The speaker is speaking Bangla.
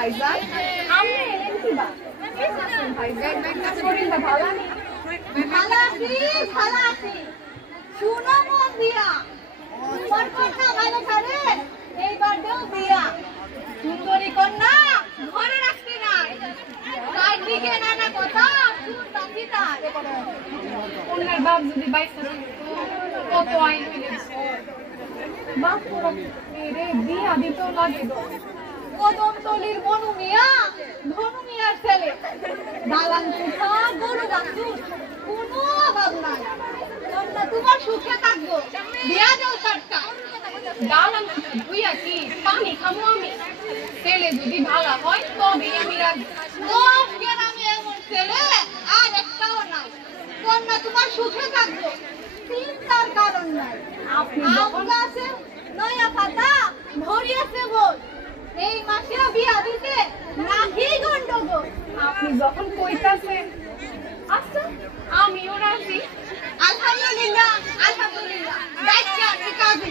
ভাইজান আমি এলেন কি বা ভাইজান শরীরটা ভালো নেই ভালো আছি শুনো মন দিয়া তোমার কথা ভালো করে এইবার দেও বিয়া সুন্দরী কন্যা ঘরে রাখতে নাই চারদিকে নানা কথা শুনতাছি তাই অন্যের বাপ যদি বাইসা কত আইন হইলে বাপ তোরা মেরে বিয়া দিতেও লাগে কদমতলির বনু মিয়া ধনু মিয়ার ছেলে দালান কোঠা গরু বাছুর কোনো অভাব নাই তোমরা তোমার সুখে থাকবো বিয়া দাও টাটকা দালান কোঠা ধুইয়া কি পানি খামো আমি ছেলে যদি ভালো হয় তবে আমি রাখবো আমি এমন ছেলে আর একটাও নাই কন্যা তোমার সুখে থাকবো চিন্তার কারণ নাই আপনি আছে নয়া পাতা ভরিয়াছে বল এই মাসে বিয়া দিতে নাকি গন্ডগোল আপনি যখন কইতাছেন আচ্ছা আমিও রাজি আলহামদুলিল্লাহ আলহামদুলিল্লাহ দাইছি আমি কাজী